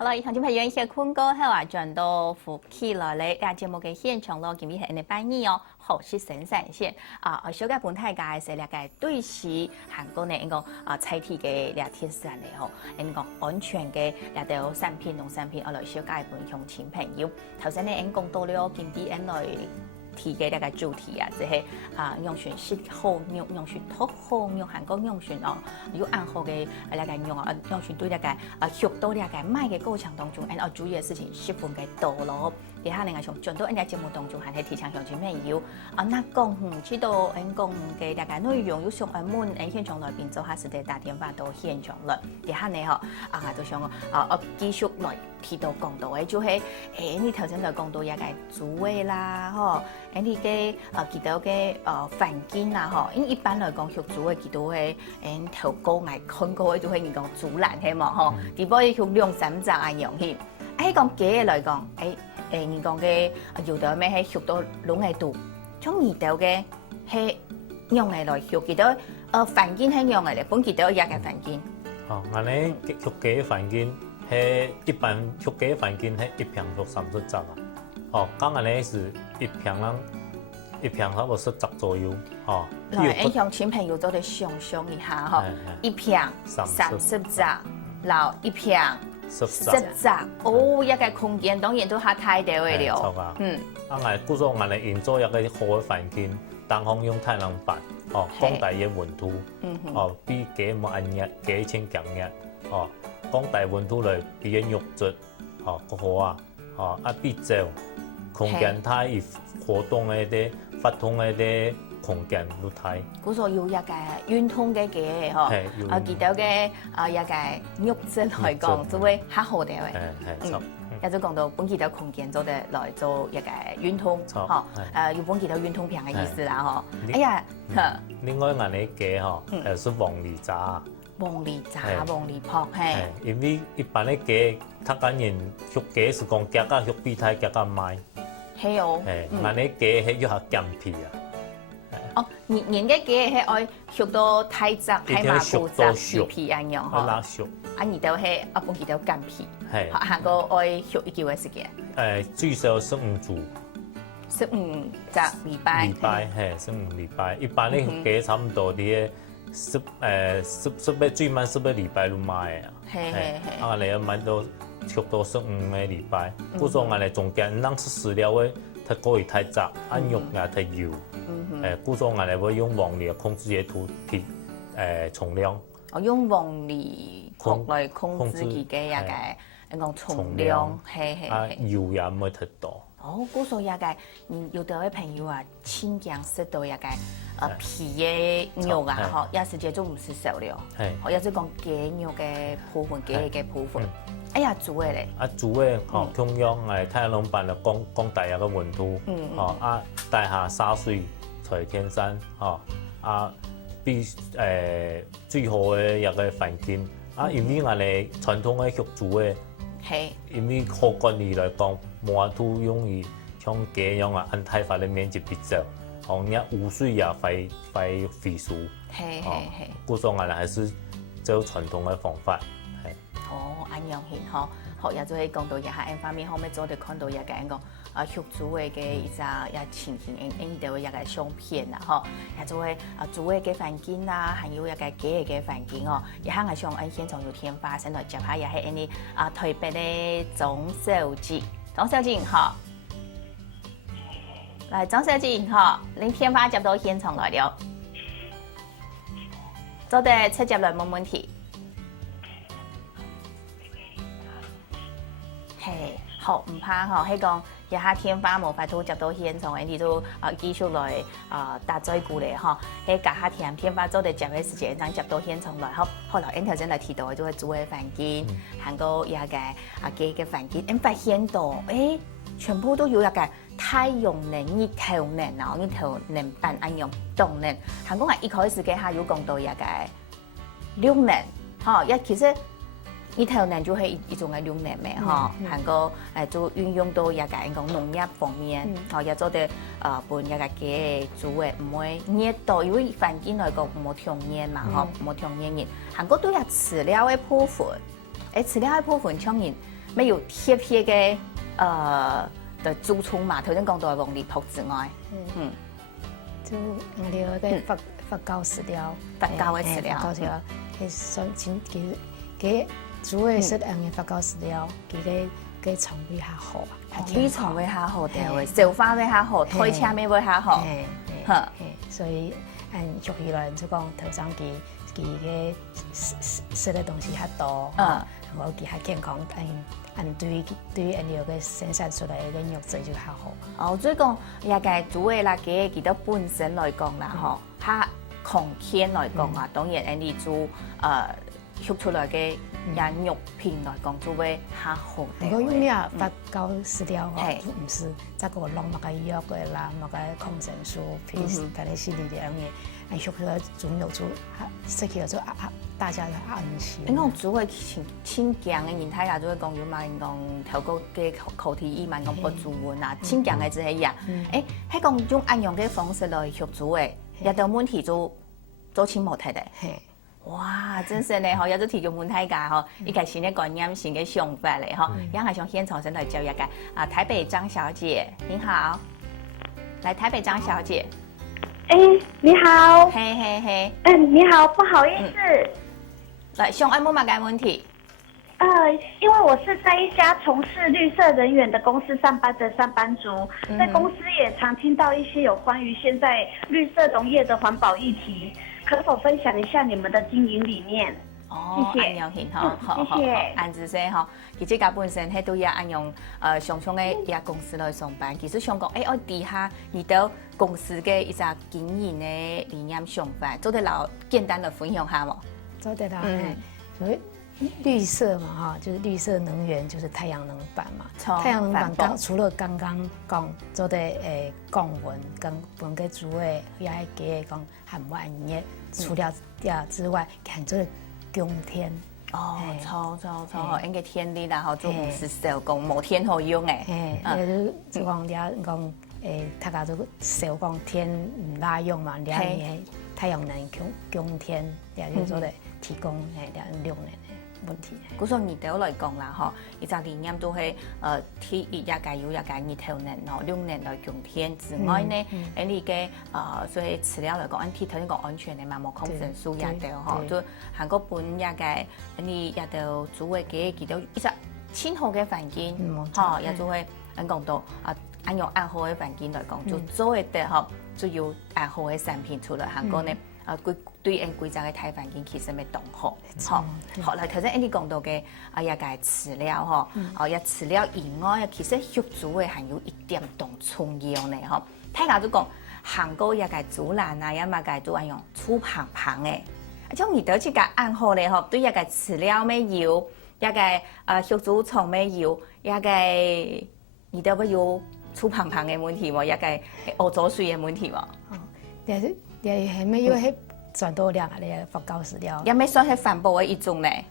好了，以上就係一些困過後啊，轉到福起來咧，啊節目嘅現場咯，今日係安尼拜年哦，好是生產線啊，小嘅本太介是咧個對是韓國呢，應講菜體嘅咧鐵山嚟吼，應講安全嘅咧到產品農產品，我來小介分享親朋友。頭先呢，應講到了今啲人來提嘅咧個主題啊，即係用船適好，用船托好，用韓國用船哦，有暗號嘅咧個用用船對咧個學到咧個賣嘅過程當中，注意嘅事情十分嘅多咯。而下另外從轉到人家節目當中，還係提倡鄉親朋友那講知道講嘅咧個內容有上門現場來賓做下實地打電話到現場來。而下呢我就想我繼續來提到講到嘅就係你頭先就講到一個主位啦，你嘅見到嘅環境啦，因為一般來講學主嘅見到嘅頭高矮看過嘅就係人講主欄係嘛，只不過學兩三隻嘅樣戲。講嘅來講，人講嘅有到咩係學到攏係度，從二到嘅係用嚟來學幾多環境係用嚟嚟本幾多日嘅環境。我哋學嘅環境係一般學嘅環境係一坪學30隻啊。咁我哋是一坪差不多10隻左右。來，向親朋友做啲想象一下一坪30隻，然後一坪10隻，一個空間當然都係太大嘅了。我哋我哋營造一個好嘅環境，當空用太陽板，降低嘅溫度，比幾冇暗熱，幾清強熱，降低溫度嚟比嘅肉質，個好比較空間太易活動嘅啲發通嘅啲空間都太。嗰個有一個運通嘅嘅見到嘅一個肉質來講，就會較好啲嘅。也就講到本期到空間做得來做一個運通，有本期到運通片嘅意思啦，另外我哋嘅係是黃梨渣。黃梨渣、黃梨泡，因為一般嘅嘅，他講人學嘅是講夾個學比太夾個賣。係哦，我哋嘅係要下減皮啊。人嘅嘅係愛學到太雜、太麻古雜、樹皮咁樣嗬。而都係本期到減皮。韓國愛學一幾個時間？最少15組。15隻禮拜。15禮拜。一般咧嘅差唔多啲10最慢10個禮拜就賣啊。我哋要買到學到15個禮拜。故說我哋中間能吃飼料嘅，它過於太雜，肉也太油。故說我哋會用黃梨控制嘅土地重量。用黃梨來控制佢嘅一個重量，油也唔會太多。故所一個有啲位朋友啊，親近食到一個皮嘅肉啊，有時間就唔食熟了。有時講雞肉嘅部分，雞嘅部分。煮嘅咧？煮嘅同樣係太陽能板嚟降低一個溫度。帶下灑水在天山，比最好嘅一個環境。因為我哋傳統嘅學煮嘅，因為口感嚟講，冇都容易像雞一樣按太發嘅面積比較，你污水也會飛出。故所我哋還是走傳統嘅方法。安樣型也就係講到一下一方面，後尾做哋看到一個學煮嘅一情形，因到一個相片啦，也就係煮嘅環境啦，還有一個雞嘅環境一下係像現場有天花，先來接下也係呢台北嘅鍾小姐，鍾小姐好，來鍾小姐好，你天花接到現場來了，做得直接來冇問題。好唔怕係講一下天花冇法度接到現場，你都繼續來打嘴鼓嚟喺隔下天花做啲接嘅時間，等接到現場來後來頭先嚟提到嘅都係煮嘅環境，行過一個雞嘅環境，發現到全部都有一個太陽能、日頭能日頭能板一樣動能。行過一開始嘅下有講到一個綠能，其實。日頭能就係一種嘅綠能咩？韓國就運用到一個講農業方面，也做得本一個嘅煮嘅唔會熱到，因為環境來講冇條件嘛，冇條件熱。韓國都有飼料嘅部分，飼料嘅部分像人没有贴贴嘅的支撑嘛，頭先講到嘅黃梨卜之外，就我哋嘅佛教飼料，佛教嘅飼料，佛教飼料，係上前佢煮嘅食用嘅佛教飼料，佢腸胃較好啊，胃腸胃較好啲，消化胃較好，推車尾胃較好，所以熟起來就講頭先佢嘅食嘅東西較多，我佢較健康，對人哋嘅生產出來嘅肉質就較好。哦，所以講也個煮嘅啦，佢到本身來講啦，吼，較空間來講啊，當然人哋煮食出來嘅人肉片來講，就會較好啲。如果用咩佛教飼料哦，就唔是即個落乜嘅藥嘅啦，乜嘅抗生素、皮斯、睇你飼料啲嘢，食出來煮肉煮食起來就大家就安心。你講煮嘅清強嘅人，大家就會講有嘛？講透過嘅口蹄醫嘛，講不煮碗啊，清強嘅就係呀。誒，喺講用安樣嘅方式來食煮嘅，有道問題就做清冇睇的。哇，真是呢！嗬，有咗提供滿大家嗬，一個新嘅觀念、新嘅想法嚟嗬，也係想現場先來教一個台北張小姐，你好，來台北張小姐，你好，嘿嘿嘿，你好，不好意思，來上按冇乜嘅問題，因為我是在一家從事綠色人員的公司上班的上班族，在公司也常聽到一些有關於現在綠色農業的環保議題。可否分享一下你們的經營理念？哦，謝謝。安樣好，好，好，安子生嗬，其實佢本身喺都也安樣上場嘅一家公司來上班。其實想講，我底下遇到公司嘅一個經營嘅理念想法，做得老簡單的分享下冇？做得啦，所以綠色嘛哈，就是綠色能源，就是太陽能板嘛。太陽能板除了剛剛講做的降溫跟本個主位也係嘅講含萬嘢除了之外，還做供天。哦，錯，應該天力啦，吼，做唔是手工，冇天好用誒。就講講大家都手工天唔拉用嘛，兩年太陽能供天，也就做的提供2年。問題。嗰種熱豆來講啦，嗬，一隻理念都係鐵一介有一介熱頭能咯，2年來供天之外呢，你嘅所以飼料來講，按鐵頭先講安全嘅嘛，冇抗生素熱豆嗬，就韓國本一介你熱豆煮嘅幾幾多一隻清好嘅環境，嗬，也就會講到按用按好嘅環境來講，就做一啲嗬，就要按好嘅產品出來，韓國呢。對人規則嘅大環境其實咪同好，好啦，頭先你講到嘅一個飼料嗬，一飼料以外，其實肉煮嘅還有一點同重要呢，嗬。大家都講韓國一個煮爛啊，一嘛個都係用粗棒棒嘅，將而到去個按好咧，嗬，對一個飼料咩要，一個肉煮廠咩要，一個而到不要粗棒棒嘅問題喎，一個歐洲水嘅問題喎。也係咩要喺轉到兩個嘅佛教飼料，有咩算係環保嘅一種咧？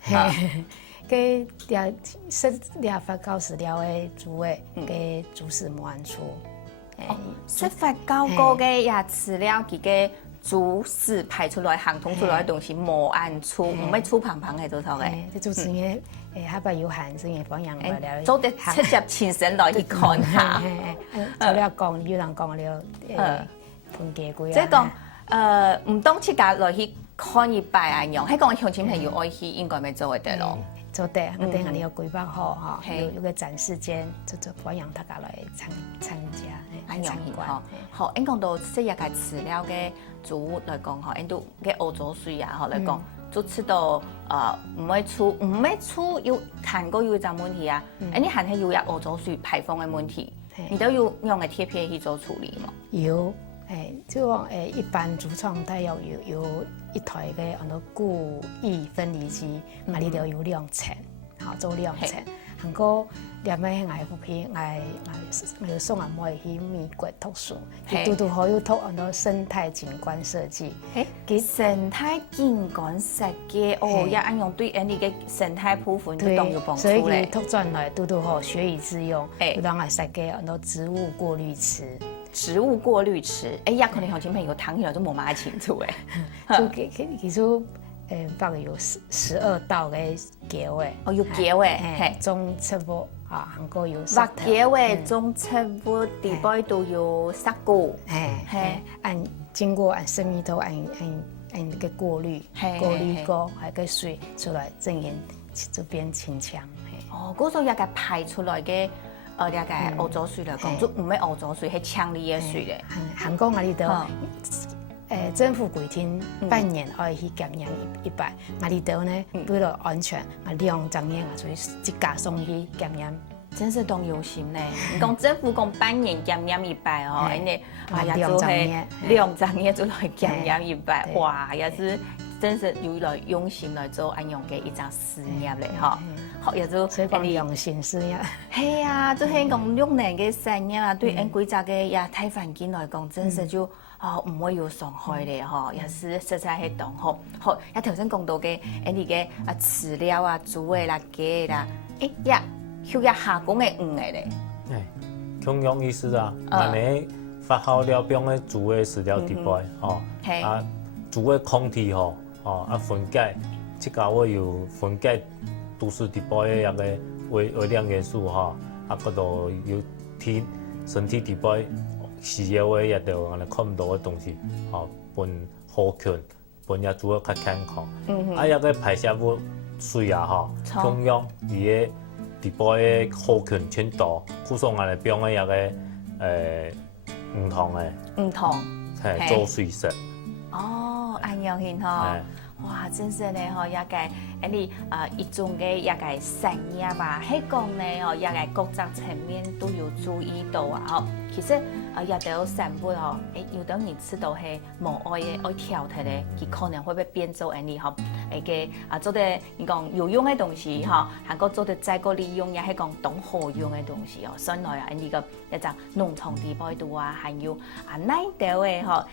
佢也食啲佛教飼料嘅煮嘅，嘅煮是冇按粗。食佛教過嘅也飼料，佢嘅煮是排出來、行通出來嘅東西冇按粗，唔係粗棒棒嘅做頭嘅。即做成嘅係不有限性嘅放養物料。做得直接親身來去看下。做了講有人講了盤雞龜啊。即係講。唔當自家來去看一擺啊樣，喺講鄉親朋友愛去應該咪做得咯。做得，我等下你有規劃好嚇，有個展示間，就歡迎大家來參加參觀。好，應講到即係個飼料嘅煮來講嚇，應都嘅歐洲水啊，來講就知道唔係出要韓國有一陣問題啊，你韓係有歐洲水排放嘅問題，你都要用嘅貼片去做處理嘛？有。就講一般主創它有一台嘅很多固液分離機，嘛你就有2層，好做2層。韓國連咩藝術品我送阿妹去美國讀書，佢都好有讀很多生態景觀設計。佢生態景觀設計哦，也按用對人哋嘅生態部分都當有幫助咧。所以佢讀轉來都好學以致用，就當我設計很多植物過濾池。植物過濾池，也可能鄉親朋友聽起來都冇乜清楚誒。就其實大概有12道嘅桥嘅。哦，有橋嘅，係。中七步啊，韓國有畫橋嘅中七步地擺都有10個，係按經過按生命都按個過濾過，係個水出來，正然就變清強。哦，嗰種一個排出來嘅，一個歐洲水嚟講，就唔係歐洲水，係強烈嘅水咧。韓國嗰啲都，政府規定半年可以去檢驗100，我哋度呢為了安全，2年所以一家送去檢驗。真是當有心咧！你講政府講半年檢驗100哦，人哋也做係2年就來檢驗100，哇！也是真是有來用心來做安樣嘅一隻事業咧，嗬！學也做所以講用心事業。係啊，就係講6年嘅事業啊，對人規則嘅亞太環境來講，真是就唔會有傷害咧，嗬！也是實在係當好。好，一頭先講到嘅人哋嘅飼料啊、煮嘅啦、雞嘅啦，佢也下工嘅魚嚟咧，同樣意思啊。安尼發酵了變嘅煮嘅飼料地擺，吼，啊煮嘅空氣吼，分解，即個我有分解都市地擺嘅一個微量元素吼，嗰度有體身體地擺需要嘅一條安尼看唔到嘅東西，分好菌，分也煮得較健康。一個排泄物水啊，同樣伊嘅地擺嘅好菌全多，故說我哋變嘅一個唔同係做水食。哦，安樣型嗬，哇，真是咧嗬，一個一種嘅一個產業吧，喺講咧嗬，一個國際層面都有注意到啊，嗬。其實有啲產品嗬，有啲人吃到係無愛嘅，愛挑剔咧，佢可能會被變做安尼嗬，做啲你講有用嘅東西嗬，韓國做啲再個利用，也係講當好用嘅東西哦。所以來啊，呢個一隻農場地擺度啊，還有奶豆嘅嗬，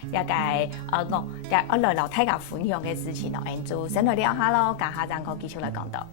我來留大家分享嘅事情咯，就先來聊下咯，下陣我繼續來講到。